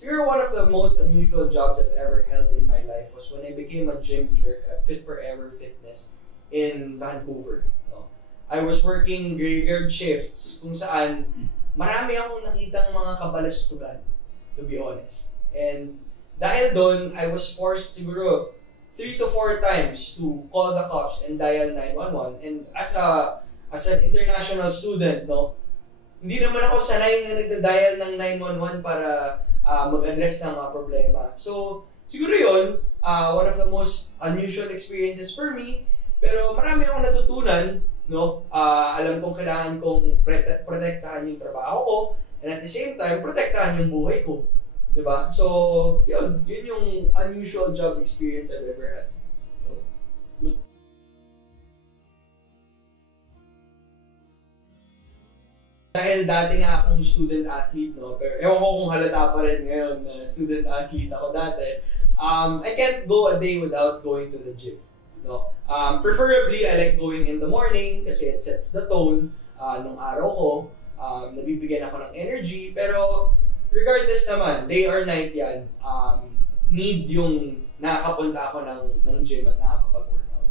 Siguro one of the most unusual jobs I've ever held in my life was when I became a gym clerk at Fit Forever Fitness in Vancouver. No? I was working graveyard shifts kung saan marami akong nakitang mga kabalastugan, to be honest. And dahil doon, I was forced siguro 3 to 4 times to call the cops and dial 911. And as an international student, no, hindi naman ako sanay na nagda-dial ng 911 para mag-address ng mga problema. So, siguro yun, one of the most unusual experiences for me. Pero marami akong natutunan, no? Alam kong kailangan kong protektahan yung trabaho ko, and at the same time, protektahan yung buhay ko. Diba? So, yun yung unusual job experience I've ever had. So, good. Dahil dati nga akong student athlete, no? Pero ewan ko kung halata pa rin ngayon na student athlete ako dati. I can't go a day without going to the gym. No? Preferably, I like going in the morning kasi it sets the tone nung araw ko. Nabibigyan ako ng energy. Pero regardless naman, day or night yan, need yung nakakapunta ako ng gym at nakakapag-workout.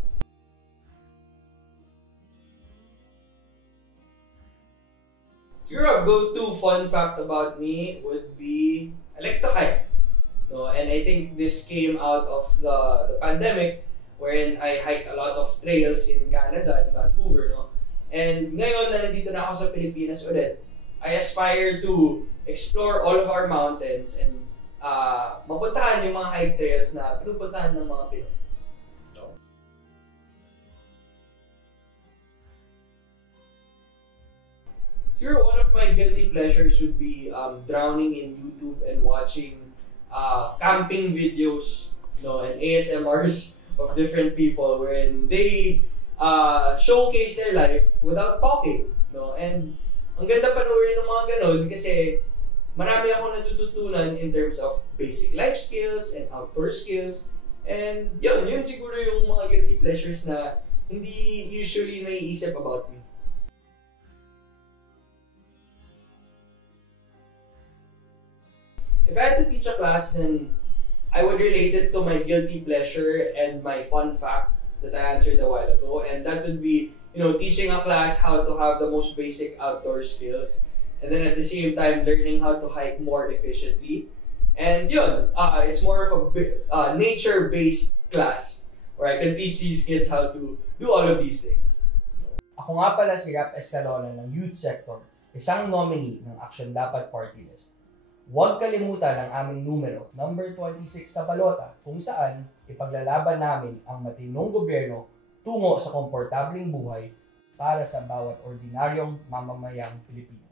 Siguro a go-to fun fact about me would be, I like to hike. No? And I think this came out of the pandemic wherein I hike a lot of trails in Canada, in Vancouver. No? And ngayon na nandito na ako sa Pilipinas ulit, I aspire to explore all of our mountains and mapuntahan yung mga hike trails na pinupuntahan ng mga Pinoy. So, sure, one of my guilty pleasures would be drowning in YouTube and watching camping videos, no, and ASMRs of different people wherein they showcase their life without talking, no, and ang ganda panoorin ng mga ganun kasi marami akong natututunan in terms of basic life skills and outdoor skills. And yun siguro yung mga guilty pleasures na hindi usually naiisip about me. If I had to teach a class, then I would relate it to my guilty pleasure and my fun fact that I answered a while ago. And that would be, teaching a class how to have the most basic outdoor skills, and then at the same time learning how to hike more efficiently. And yun, it's more of a nature-based class where I can teach these kids how to do all of these things. Ako nga pala si Rap Escalona ng Youth Sector, isang nominee ng Action Dapat Party List. Huwag kalimutan ang aming numero, number 26 sa balota, kung saan ipaglalaban namin ang matinong gobyerno tungo sa komportableng buhay para sa bawat ordinaryong mamamayang Pilipino.